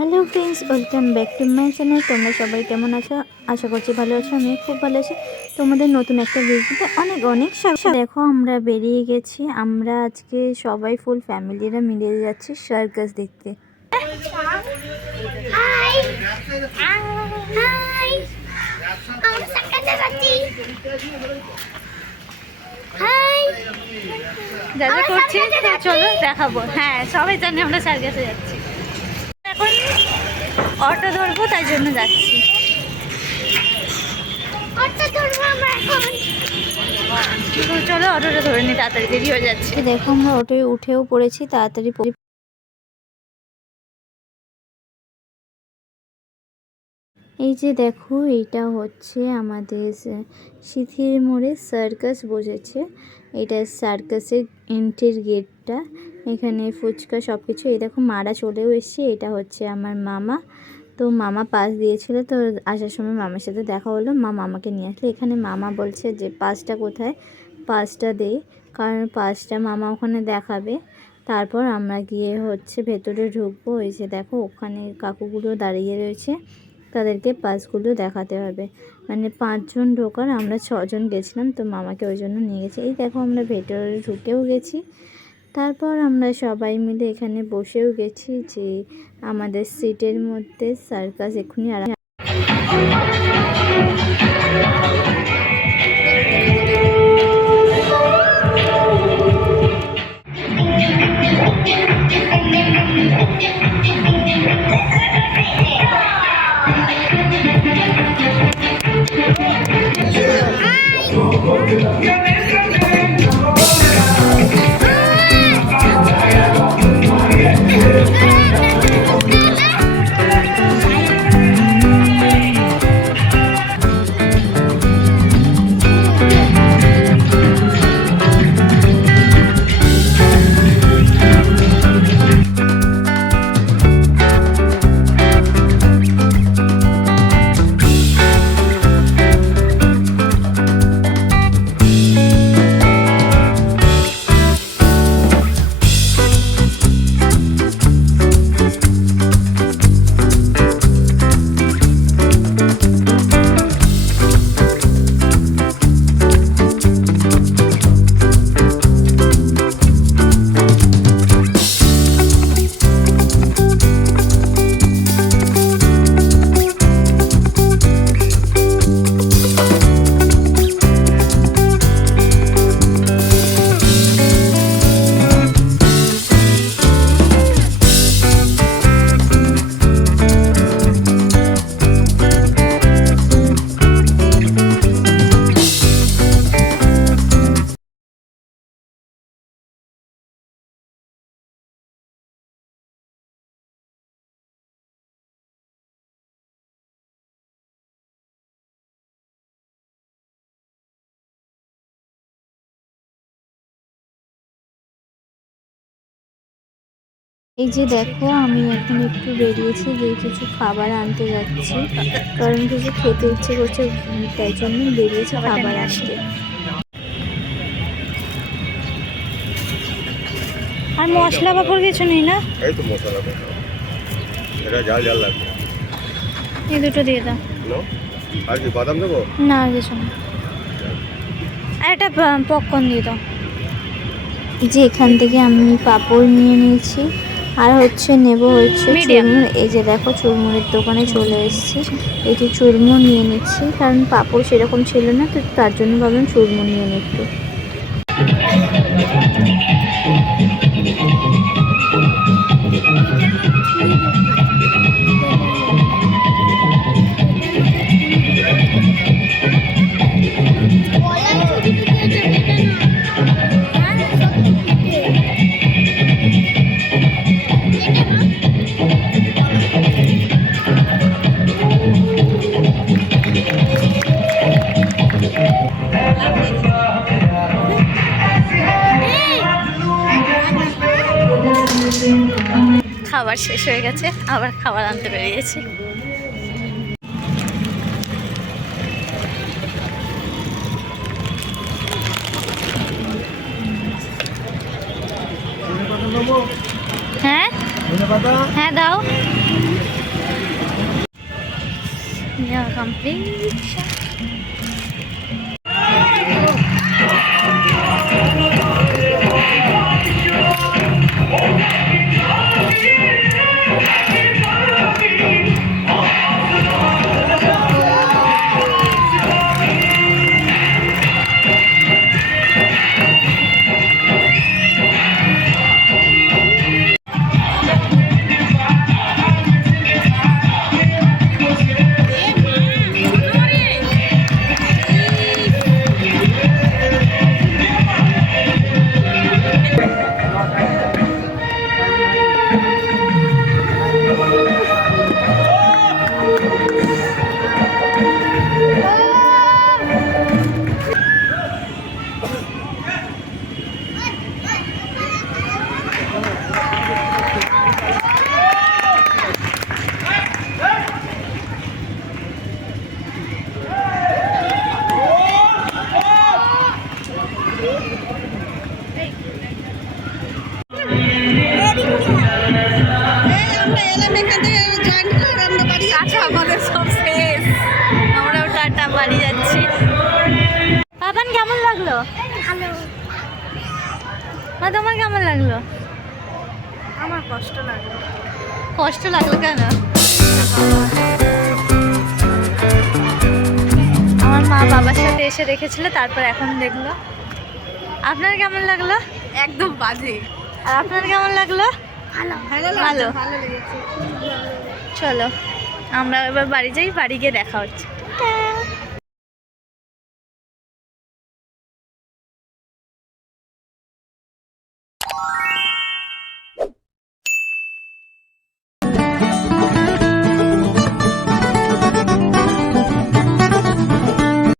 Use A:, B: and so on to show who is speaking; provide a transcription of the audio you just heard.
A: Hello friends, welcome back to my channel. তোমরা সবাই কেমন আছো? আশা করছি ভালো আছো আমি খুব ভালো আছি। তোমাদের নতুন একটা ভিডিওতে অনেক অনেক স্বাগত। দেখো, আমরা বেরিয়ে গেছি। আমরা আজকে সবাই ফুল ফ্যামিলিরা মিলে যাচ্ছি সার্কাস দেখতে। করছি চলো দেখাবো। হ্যাঁ সবাই জানি আমরা সার্কাসে যাচ্ছি। এখন অটো ধরবো তাই জন্য যাচ্ছি। চলো অটোটা ধরে নি তাড়াতাড়ি দেরি হয়ে যাচ্ছে। দেখো আমরা অটোয় উঠেও পড়েছি তাড়াতাড়ি এই যে দেখো এইটা হচ্ছে আমাদের সিথির মোড়ে সার্কাস বসেছে। এটা সার্কাসের এন্ট্রির গেটটা এখানে ফুচকা সব কিছু এই দেখো, মারা চলেও এসছে। এটা হচ্ছে আমার মামা। তো মামা পাস দিয়েছিল। তো আসার সময় মামার সাথে দেখা হলো। মা মামাকে নিয়ে আসলো। এখানে মামা বলছে যে পাসটা কোথায়? পাসটা দে। কারণ পাসটা মামা ওখানে দেখাবে। তারপর আমরা গিয়ে হচ্ছে ভেতরে ঢুকবো। ওই যে দেখো, ওখানে কাকুগুলো দাঁড়িয়ে রয়েছে। তাদেরকে পাসগুলো দেখাতে হবে। মানে পাঁচজন ঢোকার, আমরা ছজন গেছিলাম। তো মামাকে ওই জন্য নিয়ে গেছি। এই দেখো, আমরা ভেতরে ঢুকেও গেছি। তারপর আমরা সবাই মিলে এখানে বসেও গেছি যে আমাদের সিটের মধ্যে সার্কাস এক্ষুনি আর এই যে দেখো আমি এখন একটু বেরিয়েছি যে কিছু খাবার আনতে যাচ্ছি। কারণ কিছু খেতে ইচ্ছে করছে তাই জন্য বেরিয়েছি খাবার আনতে। আর মশলা পাপড় কিছু নেই না?
B: এই তো মশলা এটা ঝাল ঝাল লাগবে।
A: এই দুটো দিয়ে দাও।
B: নো আর কি বাদাম দেবো?
A: না আর কিছু না। আর একটা পপকর্ন দিয়ে দাও। এই যে এখান থেকে আমি পাপড় নিয়ে নিয়েছি। আর হচ্ছে নেব হচ্ছে চুরমুর এই যে দেখো চুরমুরের দোকানে চলে এসেছি। এটি চুরমুর নিয়ে নিচ্ছি কারণ পাপড় সেরকম ছিল না তো তার জন্য ভাবলাম চুরমুর নিয়ে নিচ্ছি Thank
C: বলাই
A: খাবার শেষ হয়ে গেছে আবার খাবার আনতে বেরিয়েছি। হ্যাঁ? হ্যাঁ দাও।
C: কমপ্লিট আমাদের সব শেষ। আমরাও টাটা বাড়ি যাচ্ছি। পাপান কেমন লাগল?
D: ভালো
C: মা তোমার কেমন লাগল?
D: আমার কষ্ট লাগল।
C: কষ্ট লাগল কেন? আমার মা বাবার সাথে এসে দেখেছিল তারপর এখন দেখল। আপনার কেমন লাগল?
D: একদম বাজে।
C: আর আপনার কেমন লাগল?
D: ভালো।
C: ভালো। চলো আমরা এবার বাড়ি যাই বাড়ি গিয়ে দেখা হচ্ছে।